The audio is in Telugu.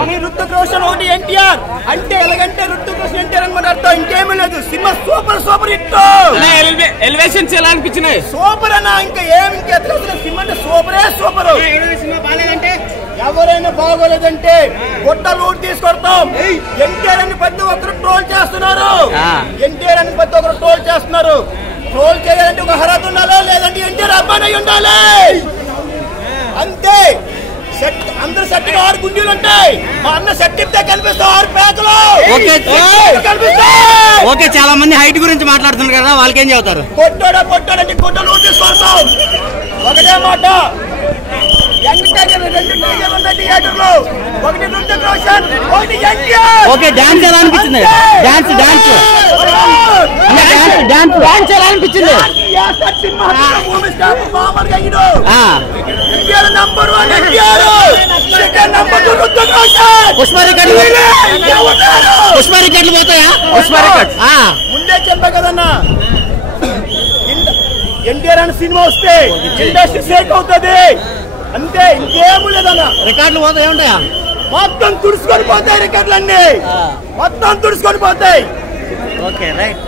ఒకటి రుతిక్ రోషన్ ఒకటి ఎన్టీఆర్ అంటే ఎలాగంటే రుతిక్ రోషన్ ఎన్టీఆర్ అని అర్థం ఇంకేమీ లేదు. Cinema super hit. ఎలివేషన్స్ ఎలా అనిపించినాయి? సూపర్ అన్న, ఇంకా ఏమి ఇంకెత్తలేదు. సినిమా అంటే సూపర్. సినిమా బాగాలేదంటే ఎవరైనా బాగోలేదంటే గొట్టలు తీసుకొడతాం. ఎన్టీఆర్ అని ప్రతి ఒక్కరు ట్రోల్ చేస్తున్నారు. ఎన్టీఆర్ అని ప్రతి ఒక్కరు ట్రోల్ చేస్తున్నారు. ట్రోల్ చేయాలంటే ఒక అర్హత ఉండాలి, లేదంటే ఎన్టీఆర్ అబ్బాయి అయి ఉండాలి. అంతే. అందరు సెట్ 6 గుండీలు ఉంటాయి. మా అన్న సెట్ ఇస్తే కనిపిస్తాం 6 ప్యాకులు కనిపిస్తాయి. ఓకే, చాలా మంది హైట్ గురించి మాట్లాడుతున్నారు కదా, వాళ్ళకి ఏం చెబుతారు? కొట్టాడంటే గొట్టలు తీసుకొస్తాం. ఒకటే మాట, 2 టైగర్లు ఉన్నాయి థియేటర్లో. ఒకటి రుతిక్ రోషన్, ఒకటి ఎన్టీఆర్. ఓకే, డాన్స్ ఎలా అనిపించింది? డాన్స్ ఎలా అనిపించింది? పుష్ప రికార్డులు పోతాయా? ముందే చెప్పా కదన్నా, ఎన్టీఆర్ అనే సినిమా వస్తే ఇండస్ట్రీ షేక్ అవుతుంది. అంతే, ఇంకేమూ లేదన్నా. రికార్డులు పోతాయి ఉంటాయా? మొత్తం తుడుచుకొని పోతాయి. రికార్డులన్నీ మొత్తం తుడుచుకొని పోతాయి. Okay, right.